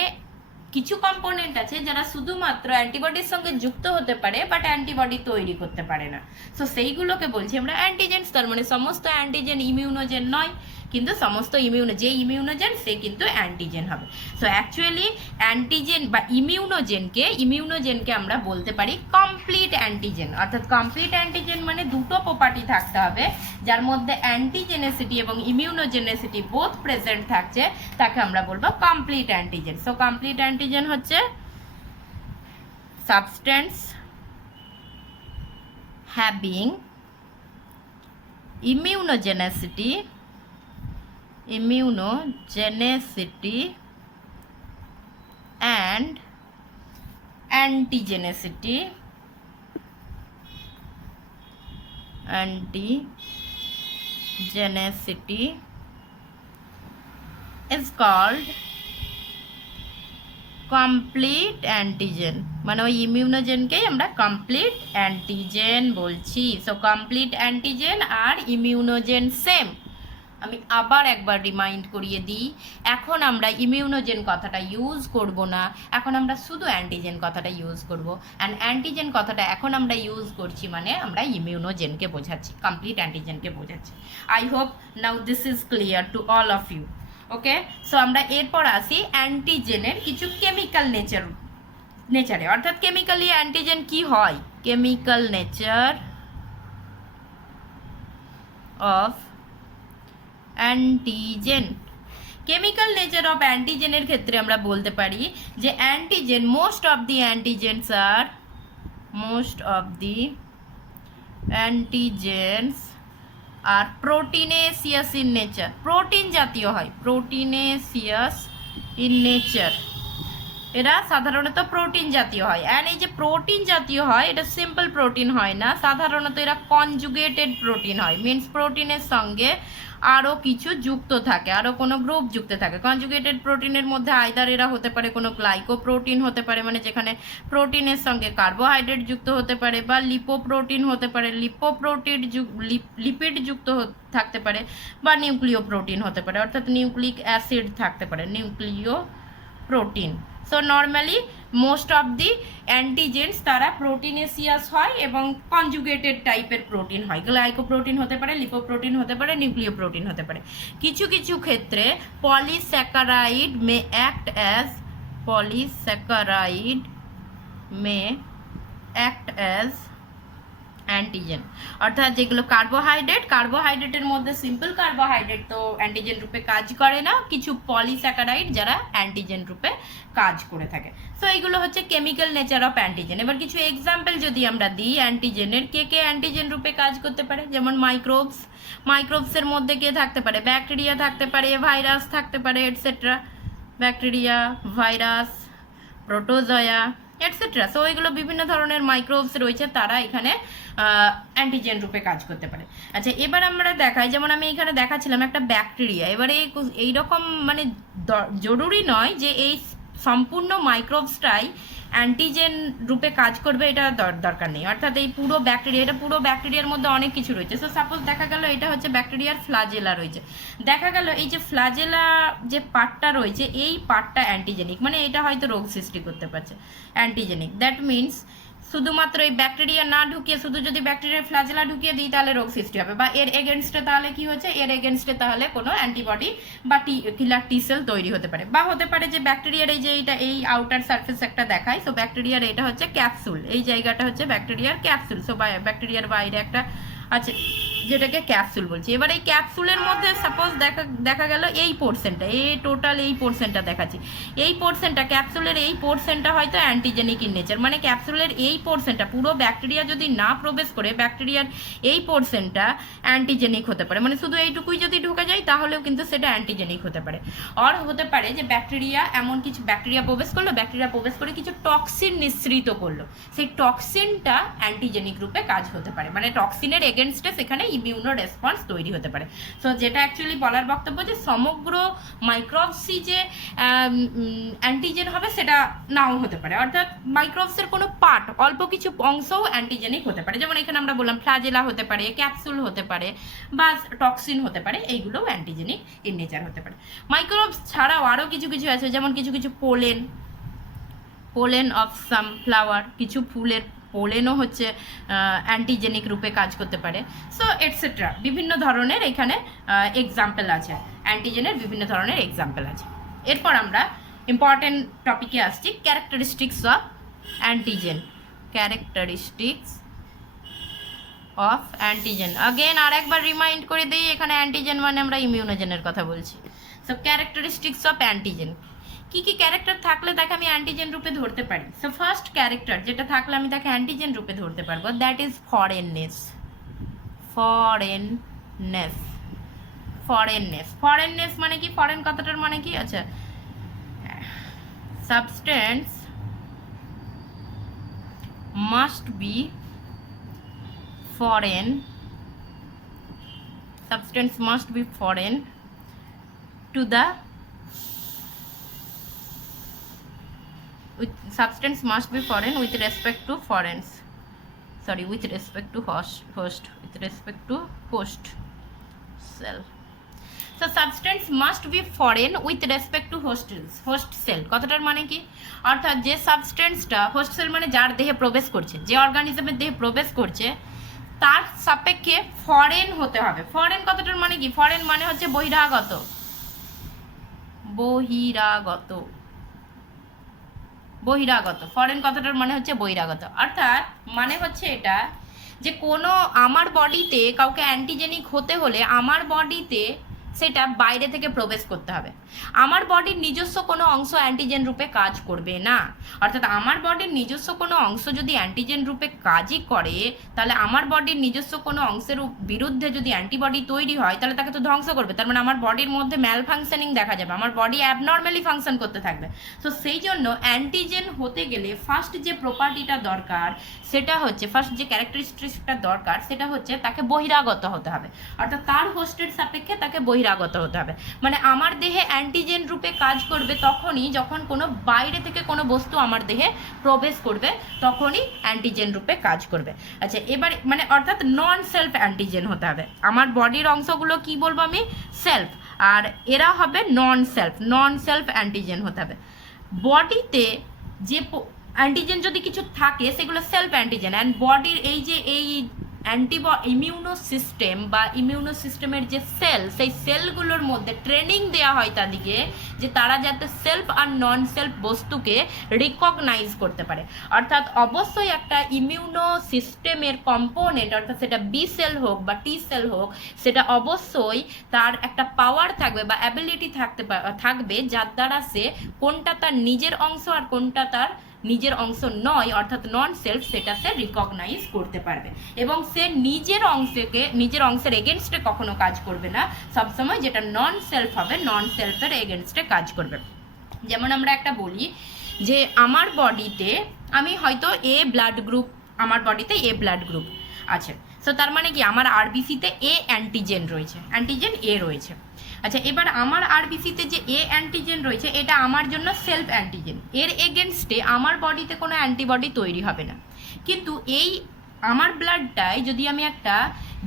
কিছু কম্পোনেন্ট আছে যারা শুধুমাত্র অ্যান্টিবডির সঙ্গে যুক্ত হতে পারে বাট অ্যান্টিবডি তৈরি করতে পারে না, সো সেইগুলোকে বলছি আমরা অ্যান্টিজেন্স। তার মানে সমস্ত অ্যান্টিজেন ইমিউনোজেন নয়, কিন্তু সমস্ত যে ইমিউনোজেন সে কিন্তু অ্যান্টিজেন হবে। সো অ্যাকচুয়ালি অ্যান্টিজেন বা ইমিউনোজেনকে আমরা বলতে পারি কমপ্লিট অ্যান্টিজেন। অর্থাৎ কমপ্লিট অ্যান্টিজেন মানে দুটো প্রপার্টি থাকতে হবে, যার মধ্যে অ্যান্টিজেনেসিটি এবং ইমিউনোজেনেসিটি বোথ প্রেজেন্ট থাকছে, তাকে আমরা বলবো complete antigen. So complete antigen হচ্ছে substance having immunogenicity and antigenicity is called complete antigen. মানে ওই ইমিউনোজেনকেই আমরা কমপ্লিট অ্যান্টিজেন বলছি। সো কমপ্লিট অ্যান্টিজেন আর ইমিউনোজেন সেম। আমি আবার একবার রিমাইন্ড করিয়ে দিই, এখন আমরা ইমিউনোজেন কথাটা ইউজ করব না, এখন আমরা শুধু অ্যান্টিজেন কথাটা ইউজ করব। অ্যান্ড অ্যান্টিজেন কথাটা এখন আমরা ইউজ করছি মানে আমরা ইমিউনোজেনকে বোঝাচ্ছি, কমপ্লিট অ্যান্টিজেনকে বোঝাচ্ছি। I hope now this is clear to all of you. Okay, so আমরা এরপর আসি অ্যান্টিজেনের কিছু কেমিক্যাল নেচারে, অর্থাৎ কেমিক্যালি অ্যান্টিজেন কি হয়, chemical nature of antigen. Chemical nature of অ্যান্টিজেনের ক্ষেত্রে আমরা বলতে পারি যে antigen most of the antigens are proteinaceous in nature, protein জাতীয় হয়, প্রোটিনেসিয়াস ইন নেচার। এরা সাধারণত প্রোটিন জাতীয় হয়। অ্যান্ড এই যে প্রোটিন জাতীয় হয় এটা সিম্পল প্রোটিন হয় না, সাধারণত এরা কনজুগেটেড প্রোটিন হয়। মিনস প্রোটিনের সঙ্গে আরও কিছু যুক্ত থাকে, আরও কোনো গ্রুপ যুক্ত থাকে। কনজুগেটেড প্রোটিনের মধ্যে আইদার এরা হতে পারে কোনো গ্লাইকোপ্রোটিন হতে পারে, মানে যেখানে প্রোটিনের সঙ্গে কার্বোহাইড্রেট যুক্ত হতে পারে, বা লিপোপ্রোটিন হতে পারে, লিপিড যুক্ত থাকতে পারে, বা নিউক্লিয় প্রোটিন হতে পারে, অর্থাৎ নিউক্লিক অ্যাসিড থাকতে পারে, nucleo protein. So normally most of the antigens তারা প্রোটিনেসিয়াস হয় এবং কনজুগেটেড টাইপের প্রোটিন হয়। গ্লাইকোপ্রোটিন হতে পারে, লিপোপ্রোটিন হতে পারে, নিউক্লিয় প্রোটিন হতে পারে। কিছু কিছু ক্ষেত্রে পলিস্যাকারাইড মে অ্যাক্ট অ্যাজ অ্যান্টিজেন, অর্থাৎ যেগুলো কার্বোহাইড্রেটের মধ্যে সিম্পল কার্বোহাইড্রেট তো অ্যান্টিজেন রূপে কাজ করে না, কিছু পলিস্যাকারাইড যারা অ্যান্টিজেন রূপে কাজ করে থাকে। সো এইগুলো হচ্ছে কেমিক্যাল নেচার অফ অ্যান্টিজেন। এবার কিছু এক্সাম্পল যদি আমরা দিই অ্যান্টিজেনের, কে অ্যান্টিজেন রূপে কাজ করতে পারে, যেমন মাইক্রোবসের মধ্যে কে থাকতে পারে, ব্যাকটেরিয়া থাকতে পারে, ভাইরাস থাকতে পারে, etcetera. Bacteria, virus, protozoa etcetera. So এগুলো বিভিন্ন ধরনের মাইক্রোবস রয়েছে, তারা এখানে অ্যান্টিজেন রূপে কাজ করতে পারে। আচ্ছা, এবার আমরা দেখাই, যেমন আমি এখানে দেখাচ্ছিলাম একটা ব্যাকটেরিয়া। এবারে এইরকম মানে জরুরি নয় যে এই সম্পূর্ণ মাইক্রোবসটাই অ্যান্টিজেন রূপে কাজ করবে, এটা দরকার নেই। অর্থাৎ এই পুরো ব্যাকটেরিয়ার মধ্যে অনেক কিছু রয়েছে। সো সাপোজ দেখা গেল এটা হচ্ছে ব্যাকটেরিয়ার ফ্লাজেলা রয়েছে, দেখা গেল এই যে ফ্লাজেলা যে পার্টটা রয়েছে এই পার্টটা অ্যান্টিজেনিক, মানে এটা হয়তো রোগ সৃষ্টি করতে পারছে, অ্যান্টিজেনিক। দ্যাট মিনস শুধুমাত্র এই ব্যাকটেরিয়া না ঢুকিয়ে শুধু যদি ব্যাকটেরিয়ার ফ্লাজেলা ঢুকিয়ে দিই তাহলে রোগ সৃষ্টি হবে, বা এর এগেনস্টে তাহলে কি হচ্ছে, এর এগেনস্টে তাহলে কোনো অ্যান্টিবডি বা কিলার টি সেল তৈরি হতে পারে। বা হতে পারে যে ব্যাকটেরিয়ার এই যে এই আউটার সারফেস একটা দেখায়, সো ব্যাকটেরিয়ার এটা হচ্ছে ক্যাপসুল, এই জায়গাটা হচ্ছে ব্যাকটেরিয়ার ক্যাপসুল। সো ব্যাকটেরিয়ার বাইরে একটা আছে যেটাকে ক্যাপসুল বলছি। এবার এই ক্যাপসুলের মধ্যে সাপোজ দেখা গেল এই পোর্শনটা, এই টোটাল এই পোর্শনটা দেখাচ্ছি, এই পোর্শনটা ক্যাপসুলের এই পোর্শনটা হয়তো অ্যান্টিজেনিক ইন নেচার, মানে ক্যাপসুলের এই পোর্শনটা পুরো ব্যাকটেরিয়া যদি না প্রবেশ করে ব্যাকটেরিয়ার এই পোর্শনটা অ্যান্টিজেনিক হতে পারে, মানে শুধু এইটুকুই যদি ঢুকে যায় তাহলেও কিন্তু সেটা অ্যান্টিজেনিক হতে পারে। আর হতে পারে যে ব্যাকটেরিয়া এমন কিছু ব্যাকটেরিয়া প্রবেশ করে কিছু টক্সিন নিঃসৃত করলো, সেই টক্সিনটা অ্যান্টিজেনিক রূপে কাজ হতে পারে, মানে টক্সিনের এগেনস্টে সেখানে ইমিউনো রেসপন্স তৈরি হতে পারে। সো যেটা অ্যাকচুয়ালি বলার বক্তব্য যে সমগ্র মাইক্রোবসই যে অ্যান্টিজেন হবে সেটা নাও হতে পারে, অর্থাৎ মাইক্রোবসের কোনো পার্ট অল্প কিছু অংশও অ্যান্টিজেনিক হতে পারে। যেমন এখানে আমরা বললাম ফ্লাজেলা হতে পারে, ক্যাপসুল হতে পারে, বা টক্সিন হতে পারে, এইগুলোও অ্যান্টিজেনিক ইন নেচার হতে পারে। মাইক্রোবস ছাড়াও আরও কিছু আছে, যেমন কিছু পোলেন অফ সাম ফ্লাওয়ার, কিছু ফুলের পোলেনও হচ্ছে অ্যান্টিজেনিক রূপে কাজ করতে পারে। সো এটসেট্রা বিভিন্ন ধরনের এখানে এক্সাম্পল আছে, অ্যান্টিজেনের বিভিন্ন ধরনের এক্সাম্পল আছে। এরপর আমরা ইম্পর্টেন্ট টপিকে আসছি, ক্যারেক্টারিস্টিক্স অফ অ্যান্টিজেন। আগেন আর একবার রিমাইন্ড করে দিই, এখানে অ্যান্টিজেন মানে আমরা ইমিউনোজেনের কথা বলছি। সো ক্যারেক্টারিস্টিক্স অফ অ্যান্টিজেন, কি কি ক্যারেক্টার থাকলে তাকে আমি অ্যান্টিজেন রূপে ধরতে পারি। সো ফার্স্ট ক্যারেক্টার যেটা থাকলে আমি তাকে অ্যান্টিজেন রূপে ধরতে পারবো, দ্যাট ইজ ফরেননেস। মানে কি, ফরেন কথাটার মানে কি, আচ্ছা, substance must be foreign to the substance must be foreign with respect to host cell. So substance must be foreign with respect to host cell কথাটার মানে কি, অর্থাৎ যে সাবস্টেন্সটা হোস্ট সেল মানে যার দেহে প্রবেশ করছে, যে অর্গানিজমের দেহে প্রবেশ করছে তার সাপেক্ষে ফরেন হতে হবে। ফরেন কথাটার মানে কি, ফরেন মানে হচ্ছে বহিরাগত, ফরেন কথাটার মানে হচ্ছে বহিরাগত, অর্থাৎ মানে হচ্ছে এটা যে কোনো আমার বডিতে কাউকে অ্যান্টিজেনিক হতে হলে আমার বডিতে সেটা বাইরে থেকে প্রবেশ করতে হবে। আমার বডির নিজস্ব কোনো অংশ অ্যান্টিজেন রূপে কাজ করবে না। অর্থাৎ আমার বডির নিজস্ব কোনো অংশ যদি অ্যান্টিজেন রূপে কাজই করে, তাহলে আমার বডির নিজস্ব কোনো অংশের বিরুদ্ধে যদি অ্যান্টিবডি তৈরি হয় তাহলে তাকে তো ধ্বংস করবে। তার মানে আমার বডির মধ্যে ম্যাল ফাংশনিং দেখা যাবে, আমার বডি অ্যাবনর্মালি ফাংশন করতে থাকবে। তো সেই জন্য অ্যান্টিজেন হতে গেলে ফার্স্ট যে প্রপার্টিটা দরকার সেটা হচ্ছে, ফার্স্ট যে ক্যারেক্টারিস্টিক্সটা দরকার সেটা হচ্ছে তাকে বহিরাগত হতে হবে, অর্থাৎ তার হোস্টের সাপেক্ষে তাকে বহিরাগত হতে হবে। মানে আমার দেহে অ্যান্টিজেন রূপে কাজ করবে তখনই যখন কোনো বাইরে থেকে কোনো বস্তু আমার দেহে প্রবেশ করবে, তখনই অ্যান্টিজেন রূপে কাজ করবে। আচ্ছা, এবার মানে অর্থাৎ নন সেলফ অ্যান্টিজেন হতে হবে। আমার বডির অংশগুলো কি বলবো আমি, সেলফ, আর এরা হবে নন সেলফ অ্যান্টিজেন হতে হবে। বডিতে যে অ্যান্টিজেন যদি কিছু থাকে সেগুলো সেলফ অ্যান্টিজেন, অ্যান্ড বডির এই যে এই ইমিউনো সিস্টেম বা ইমিউনো সিস্টেমের যে সেল, সেই সেলগুলোর মধ্যে ট্রেনিং দেওয়া হয় তাদেরকে যে তারা যাতে সেলফ আর নন সেলফ বস্তুকে রিকগনাইজ করতে পারে। অর্থাৎ অবশ্যই একটা ইমিউনো সিস্টেমের কম্পোনেন্ট, অর্থাৎ সেটা বি সেল হোক বা টি সেল হোক, সেটা অবশ্যই তার একটা পাওয়ার থাকবে বা অ্যাবিলিটি থাকবে যার দ্বারা সে কোনটা তার নিজের অংশ আর কোনটা তার নিজের অংশ নয়, অর্থাৎ নন সেলফ, সেটা সে রিকগনাইজ করতে পারবে। এবং সে নিজের অংশের এগেনস্টে কখনো কাজ করবে না, সবসময় যেটা নন সেলফ হবে নন সেলফের এগেনস্টে কাজ করবে। যেমন আমরা একটা বলি যে আমার বডিতে আমি হয়তো এ ব্লাড গ্রুপ, আমার বডিতে এ ব্লাড গ্রুপ আছে, সো তার মানে কি আমার আরবিসিতে এ অ্যান্টিজেন রয়েছে, অ্যান্টিজেন এ রয়েছে। আচ্ছা, এবার আমার আরবিসিতে যে এ অ্যান্টিজেন রয়েছে এটা আমার জন্য সেলফ অ্যান্টিজেন, এর এগেনস্টে আমার বডিতে কোনো অ্যান্টিবডি তৈরি হবে না। কিন্তু এই আমার ব্লাডটায় যদি আমি একটা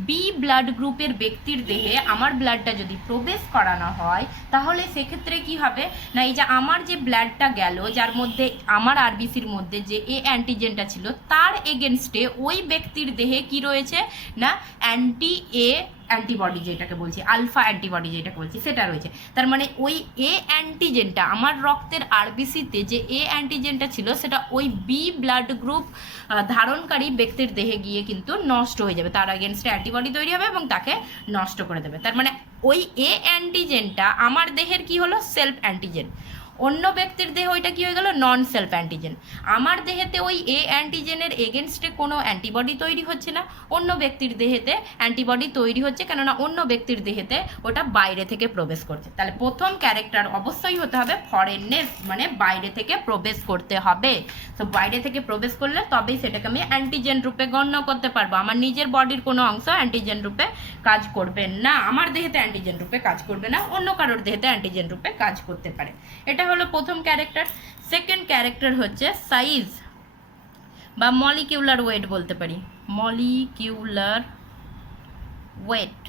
বি ব্লাড গ্রুপের ব্যক্তির দেহে আমার ব্লাডটা যদি প্রবেশ করানো হয়, তাহলে সেক্ষেত্রে কি হবে না, এই যে আমার যে ব্লাডটা গেল যার মধ্যে আমার আরবিসির মধ্যে যে এ অ্যান্টিজেনটা ছিল, তার এগেনস্টে ওই ব্যক্তির দেহে কি রয়েছে না অ্যান্টি এ অ্যান্টিবডি, যেটাকে বলছি আলফা অ্যান্টিবডি যেটাকে বলছি সেটা রয়েছে। তার মানে ওই এ অ্যান্টিজেনটা আমার রক্তের আরবিসিতে যে এ অ্যান্টিজেনটা ছিল সেটা ওই বি ব্লাড গ্রুপ ধারণকারী ব্যক্তির দেহে গিয়ে কিন্তু নষ্ট হয়ে যাবে, তার এগেনস্টে অ্যান্টিবডি তৈরি হবে এবং তাকে নষ্ট করে দেবে। তার মানে ওই এ অ্যান্টিজেনটা আমার দেহের কি হলো, সেলফ অ্যান্টিজেন, অন্য ব্যক্তির দেহে ওইটা কি হয়ে গেল, নন সেলফ অ্যান্টিজেন। আমার দেহেতে ওই এ অ্যান্টিজেনের এগেনস্টে কোনো অ্যান্টিবডি তৈরি হচ্ছে না, অন্য ব্যক্তির দেহেতে অ্যান্টিবডি তৈরি হচ্ছে, কেননা অন্য ব্যক্তির দেহেতে ওটা বাইরে থেকে প্রবেশ করছে। তাহলে প্রথম ক্যারেক্টার অবশ্যই হতে হবে ফরেননেস, মানে বাইরে থেকে প্রবেশ করতে হবে। তো বাইরে থেকে প্রবেশ করলে তবেই সেটাকে আমি অ্যান্টিজেন রূপে গণ্য করতে পারবো। আমার নিজের বডির কোনো অংশ অ্যান্টিজেন রূপে কাজ করবে না, আমার দেহেতে অ্যান্টিজেন রূপে কাজ করবে না, অন্য কারোর দেহেতে অ্যান্টিজেন রূপে কাজ করতে পারে। এটা হলো প্রথম ক্যারেক্টার। সেকেন্ড ক্যারেক্টার হচ্ছে সাইজ বা মলিকিউলার ওয়েট বলতে পারি, molecular weight.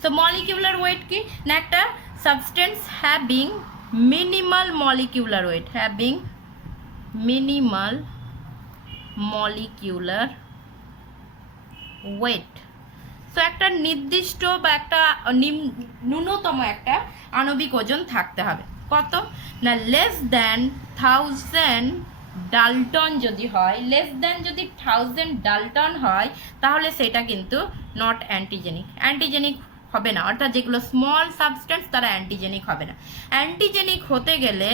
So molecular weight কি না, একটা substance having minimal molecular weight, having minimal molecular weight. So একটা নির্দিষ্ট বা একটা ন্যূনতম একটা আণবিক ওজন থাকতে হবে, কত না লেস দ্যান 1000 ডালটন যদি হয়, লেস দ্যান যদি 1000 ডালটন হয় তাহলে সেটা কিন্তু নট অ্যান্টিজেনিক, অ্যান্টিজেনিক হবে না। অর্থাৎ যেগুলো স্মল সাবস্টেন্স তারা অ্যান্টিজেনিক হবে না। অ্যান্টিজেনিক হতে গেলে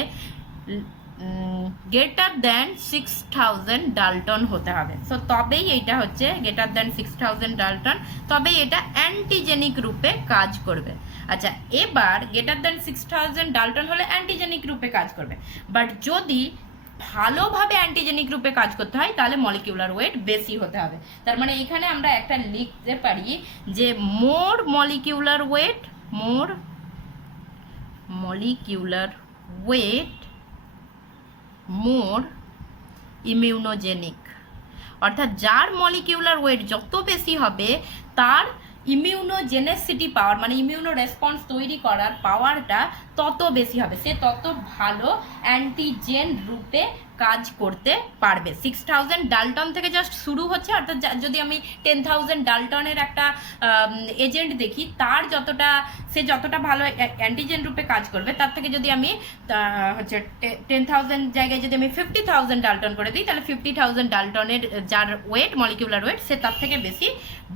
গ্রেটার দ্যান 6000 ডালটন হতে হবে। সো তবেই এইটা হচ্ছে গ্রেটার দ্যান 6000 ডালটন, তবেই এটা অ্যান্টিজেনিক রূপে কাজ করবে। আচ্ছা, এবার গ্রেটার দ্যান 6000 ডালটন হলে অ্যান্টিজেনিক রূপে কাজ করবে, বাট যদি ভালোভাবে অ্যান্টিজেনিক রূপে কাজ করতে হয় তাহলে মলিকিউলার ওয়েট বেশি হতে হবে। তার মানে এখানে আমরা একটা লিখতে পারি যে মোর মলিকিউলার ওয়েট, মোর মলিকিউলার ওয়েট মোর ইমিউনোজেনিক। অর্থাৎ যার মলিকিউলার ওয়েট যত বেশি হবে তার ইমিউনোজেনেসিটি পাওয়ার, মানে ইমিউনো রেসপন্স তৈরি করার পাওয়ারটা তত বেশি হবে, সে তত ভালো অ্যান্টিজেন রূপে কাজ করতে পারবে। 6000 ডালটন থেকে জাস্ট শুরু হচ্ছে, অর্থাৎ যদি আমি 10000 ডালটনের একটা এজেন্ট দেখি, তার সে যতটা ভালো অ্যান্টিজেন রূপে কাজ করবে, তার থেকে যদি আমি হচ্ছে 10,000 জায়গায় যদি আমি 50,000 ডালটন করে দিই, তাহলে 50,000 ডালটনের যার ওয়েট, মলিকিউলার ওয়েট, সে তার থেকে বেশি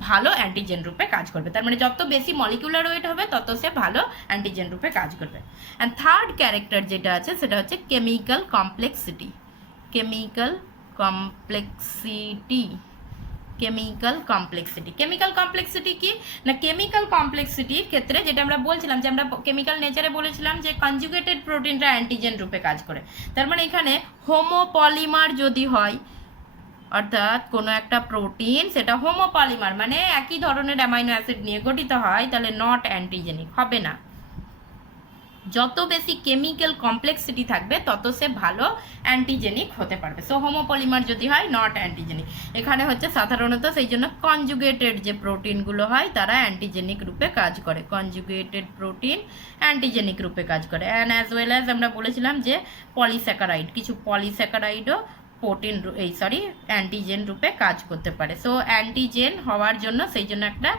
ভালো অ্যান্টিজেন রূপে কাজ করবে। তার মানে যত বেশি মলিকুলার ওয়েট হবে তত সে ভালো অ্যান্টিজেন রূপে কাজ করবে। অ্যান্ড থার্ড ক্যারেক্টার যেটা আছে সেটা হচ্ছে chemical complexity. Chemical complexity, chemical complexity. Chemical complexity কি না, কেমিক্যাল কমপ্লেক্সিটির ক্ষেত্রে যেটা আমরা বলছিলাম যে আমরা কেমিক্যাল নেচারে বলেছিলাম যে কনজুগেটেড প্রোটিনটা অ্যান্টিজেন রূপে কাজ করে। তার মানে এখানে হোমোপলিমার যদি হয়, অর্থাৎ কোনো একটা প্রোটিন সেটা হোমোপলিমার মানে একই ধরনের অ্যামাইনো অ্যাসিড নিয়ে গঠিত হয়, তাহলে নট অ্যান্টিজেনিক হবে না। যত বেশি কেমিক্যাল কমপ্লেক্সিটি থাকবে তত সে ভালো অ্যান্টিজেনিক হতে পারবে। সো হোমোপলিমার যদি হয় নট অ্যান্টিজেনিক। এখানে হচ্ছে সাধারণত সেই জন্য কনজুগেটেড যে প্রোটিনগুলো হয় তারা অ্যান্টিজেনিক রূপে কাজ করে। কনজুগেটেড প্রোটিন অ্যান্টিজেনিক রূপে কাজ করে। অ্যান্ড অ্যাজ ওয়েল অ্যাজ আমরা বলেছিলাম যে পলিস্যাকারাইড, কিছু পলিস্যাকারাইডও প্রোটিন অ্যান্টিজেন রূপে কাজ করতে পারে। সো অ্যান্টিজেন হওয়ার জন্য সেই জন্য একটা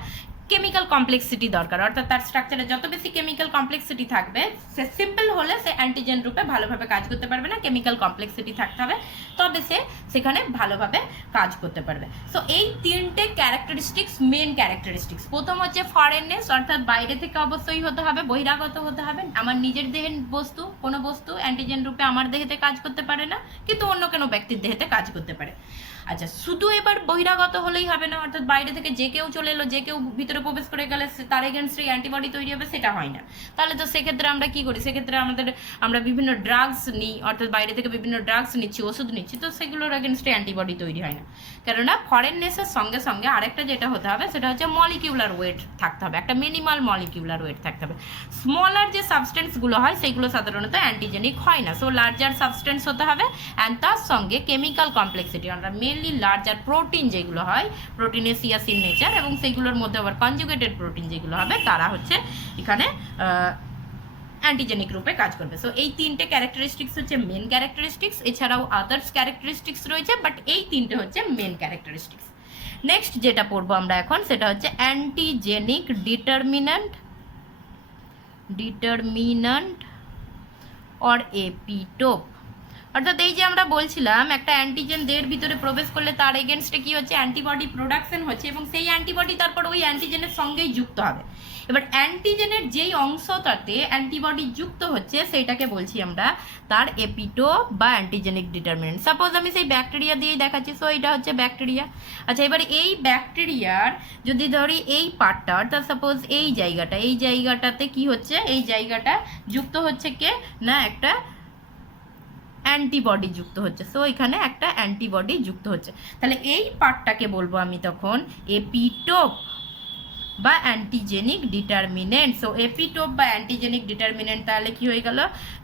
কেমিক্যাল কমপ্লেক্সিটি দরকার, অর্থাৎ তার স্ট্রাকচারে যত বেশি কেমিক্যাল কমপ্লেক্সিটি থাকবে সে সিম্পল হলে সে অ্যান্টিজেন রূপে ভালোভাবে কাজ করতে পারবে না, কেমিক্যাল কমপ্লেক্সিটি থাকতে হবে তবে সে সেখানে ভালোভাবে কাজ করতে পারবে। সো এই তিনটে ক্যারেক্টারিস্টিক্স মেন ক্যারেক্টারিস্টিক্স। প্রথম হচ্ছে ফরেননেস, অর্থাৎ বাইরে থেকে অবশ্যই হতে হবে, বহিরাগত হতে হবে। আমার নিজের দেহের বস্তু, কোনো বস্তু অ্যান্টিজেন রূপে আমার দেহেতে কাজ করতে পারে না, কিন্তু অন্য কোনো ব্যক্তির দেহেতে কাজ করতে পারে। আচ্ছা, শুধু এবার বহিরাগত হলেই হবে না, অর্থাৎ বাইরে থেকে যে কেউ চলে এলো, যে কেউ ভিতরে প্রবেশ করে গেলে তার এগেনস্টে অ্যান্টিবডি তৈরি হবে, সেটা হয় না। তাহলে তো সেক্ষেত্রে আমরা কি করি, সেক্ষেত্রে আমরা বিভিন্ন ড্রাগস নিই, অর্থাৎ বাইরে থেকে বিভিন্ন ড্রাগস নিচ্ছি, ওষুধ নিচ্ছি, তো সেগুলোর এগেনস্টে অ্যান্টিবডি তৈরি হয় না। কেননা ফরেননেসের সঙ্গে সঙ্গে আরেকটা যেটা হতে হবে সেটা হচ্ছে মলিকিউলার ওয়েট থাকতে হবে, একটা মিনিমাল মলিকিউলার ওয়েট থাকতে হবে। স্মলার যে সাবস্টেন্সগুলো হয় সেইগুলো সাধারণত অ্যান্টিজেনিক হয় না। সো লার্জার সাবস্টেন্স হতে হবে, অ্যান্ড তার সঙ্গে কেমিক্যাল কমপ্লেক্সিটি, আমরা মেনলি লার্জার প্রোটিন যেগুলো হয়, প্রোটিনেসিয়াস ইন নেচার, এবং সেইগুলোর মধ্যে আবার কনজুগেটেড প্রোটিন যেগুলো হবে তারা হচ্ছে এখানে অ্যান্টিজেনিক রূপে কাজ করবে। সো এই তিনটে ক্যারেক্টারিস্টিক্স হচ্ছে মেন ক্যারেক্টারিস্টিক্স, এছাড়াও আদার্স ক্যারেক্টারিস্টিক্স রয়েছে, বাট এই তিনটে হচ্ছে মেন ক্যারেক্টারিস্টিক্স। নেক্সট যেটা পড়বো আমরা এখন সেটা হচ্ছে অ্যান্টিজেনিক ডিটারমিন্যান্ট অর এপিটোপ। অর্থাৎ এই যে আমরা বলছিলাম একটা অ্যান্টিজেন দেহের ভিতরে প্রবেশ করলে তার এগেনস্টে কি হচ্ছে, অ্যান্টিবডি প্রোডাকশন হচ্ছে, এবং সেই অ্যান্টিবডি তারপর ওই অ্যান্টিজেনের সঙ্গেই যুক্ত হবে। এবার অ্যান্টিজেনের যেই অংশটাতে অ্যান্টিবডি যুক্ত হচ্ছে সেইটাকে বলছি আমরা তার এপিটোপ বা অ্যান্টিজেনিক ডিটারমিনেন্ট। সাপোজ আমি সেই ব্যাকটেরিয়া দিয়েই দেখাচ্ছি, সো এটা হচ্ছে ব্যাকটেরিয়া। আচ্ছা, এবার এই ব্যাকটেরিয়ার যদি ধরি এই পার্টটা, অর্থাৎ সাপোজ এই জায়গাটাতে কি হচ্ছে, এই জায়গাটা যুক্ত হচ্ছে কে না একটা অ্যান্টিবডি যুক্ত হচ্ছে। সো এখানে একটা অ্যান্টিবডি যুক্ত হচ্ছে, তাহলে এই পার্টটাকে বলবো আমি তখন এপিটোপ বা অ্যান্টিজেনিক ডিটারমিনেন্ট। সো এপিটোপ বা অ্যান্টিজেনিক ডিটারমিনেন্ট তাহলে কি হয়ে গেল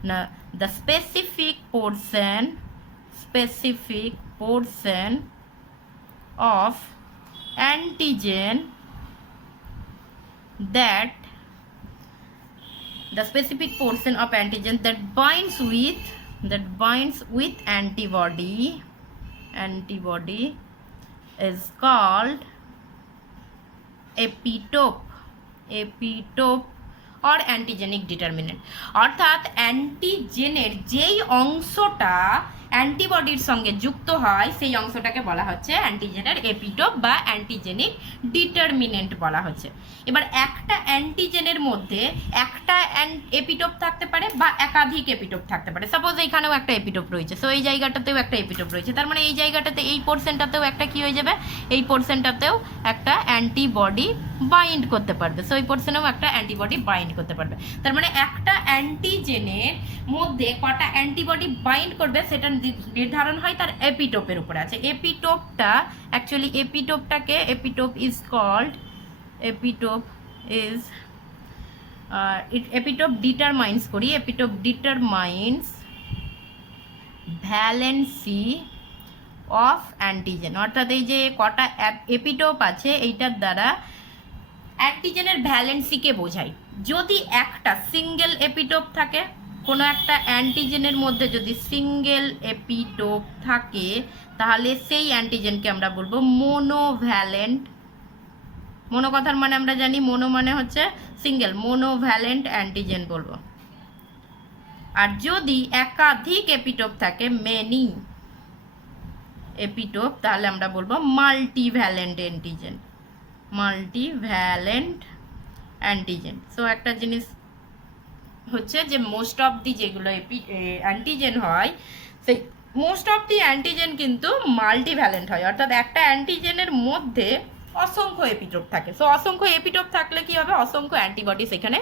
না, the specific portion of antigen that the specific portion of antigen that binds with antibody is called epitope or antigenic determinant। অর্থাৎ অ্যান্টিজেনের যেই অংশটা অ্যান্টিবডির সঙ্গে যুক্ত হয় সেই অংশটাকে বলা হচ্ছে অ্যান্টিজেনের এপিটোপ বা অ্যান্টিজেনিক ডিটারমিনেন্ট বলা হচ্ছে। এবার একটা অ্যান্টিজেনের মধ্যে একটা এপিটোপ থাকতে পারে বা একাধিক এপিটোপ থাকতে পারে। সাপোজ এইখানেও একটা এপিটোপ রয়েছে, সো এই জায়গাটাতেও একটা এপিটোপ রয়েছে, তার মানে এই জায়গাটাতে এই পোর্শনটাতেও একটা কি হয়ে যাবে, এই পোর্শনটাতেও একটা অ্যান্টিবডি বাইন্ড করতে পারবে। সো এই পোর্শনেও একটা অ্যান্টিবডি বাইন্ড করতে পারবে। তার মানে একটা অ্যান্টিজেনের মধ্যে কটা অ্যান্টিবডি বাইন্ড করবে সেটা নির্ধারণ হয় তার এপিটোপের উপরে আছে। এপিটোপটা actually epitope is determines valency of antigen. অর্থাৎ এই যে কটা এপিটোপ আছে এইটার দ্বারা অ্যান্টিজেনের ভ্যালেন্সিকে বোঝায়। যদি একটা সিঙ্গেল এপিটোপ থাকে, কোনো একটা অ্যান্টিজেনের মধ্যে যদি সিঙ্গেল এপিটোপ থাকে তাহলে সেই অ্যান্টিজেনকে আমরা বলবো মোনোভ্যালেন্ট। মোনো কথার মানে আমরা জানি, মোনো মানে হচ্ছে সিঙ্গেল, মোনোভ্যালেন্ট অ্যান্টিজেন বলবো। আর যদি একাধিক এপিটোপ থাকে, মেনি এপিটোপ, তাহলে আমরা বলবো multivalent antigen. Multivalent antigen. So একটা জিনিস হচ্ছে যে মোস্ট অফ দি যেগুলো অ্যান্টিজেন হয় সেই মোস্ট অফ দি অ্যান্টিজেন কিন্তু মাল্টিভ্যালেন্ট হয়, অর্থাৎ একটা অ্যান্টিজেনের মধ্যে অসংখ্য এপিটোপ থাকে। সো অসংখ্য এপিটোপ থাকলে কি হবে, অসংখ্য অ্যান্টিবডি সেখানে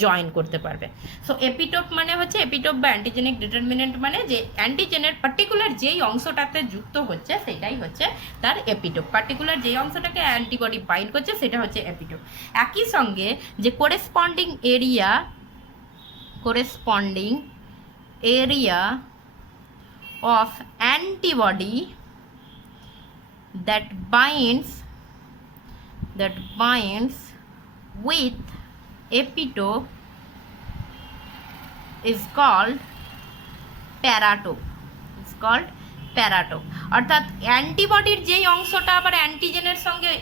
জয়েন করতে পারবে। সো এপিটোপ মানে হচ্ছে, এপিটোপ বা অ্যান্টিজেনিক ডিটারমিনেন্ট মানে যে অ্যান্টিজেনের পার্টিকুলার যেই অংশটাতে যুক্ত হচ্ছে সেটাই হচ্ছে তার এপিটোপ, পার্টিকুলার যেই অংশটাকে অ্যান্টিবডি বাইন্ড করছে সেটা হচ্ছে এপিটোপ। একই সঙ্গে যে corresponding area of antibody that binds with epitope is called paratope. অর্থাৎ অ্যান্টিবডির যেই অংশটা আবার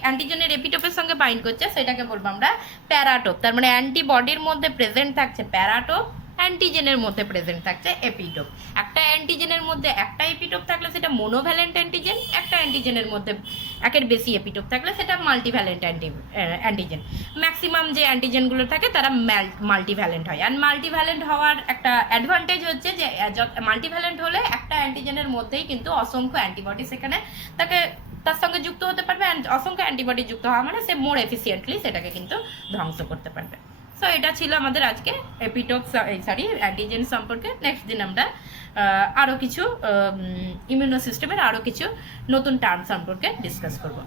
অ্যান্টিজেনের এপিটোপের সঙ্গে বাইন্ড করছে সেটাকে বলবো আমরা প্যারাটোপ। তার মানে অ্যান্টিবডির মধ্যে প্রেজেন্ট থাকছে প্যারাটোপ, অ্যান্টিজেনের মধ্যে প্রেজেন্ট থাকছে এপিটোপ। একটা অ্যান্টিজেনের মধ্যে একটা এপিটোপ থাকলে সেটা মোনোভ্যালেন্ট অ্যান্টিজেন, একটা অ্যান্টিজেনের মধ্যে একের বেশি এপিটোপ থাকলে সেটা মাল্টিভ্যালেন্ট অ্যান্টিজেন। ম্যাক্সিমাম যে অ্যান্টিজেনগুলো থাকে তারা মাল্টিভ্যালেন্ট হয়। আর মাল্টিভ্যালেন্ট হওয়ার একটা অ্যাডভান্টেজ হচ্ছে যে মাল্টিভ্যালেন্ট হলে একটা অ্যান্টিজেনের মধ্যেই কিন্তু অসংখ্য অ্যান্টিবডি সেখানে তার সঙ্গে যুক্ত হতে পারবে। অসংখ্য অ্যান্টিবডি যুক্ত হওয়া মানে সে মোর এফিসিয়েন্টলি সেটাকে কিন্তু ধ্বংস করতে পারবে। সো এটা ছিল আমাদের আজকে অ্যান্টিজেন সম্পর্কে। নেক্সট দিন আমরা আরও কিছু ইমিউনো সিস্টেমের আরও কিছু নতুন টার্ম সম্পর্কে ডিসকাস করব।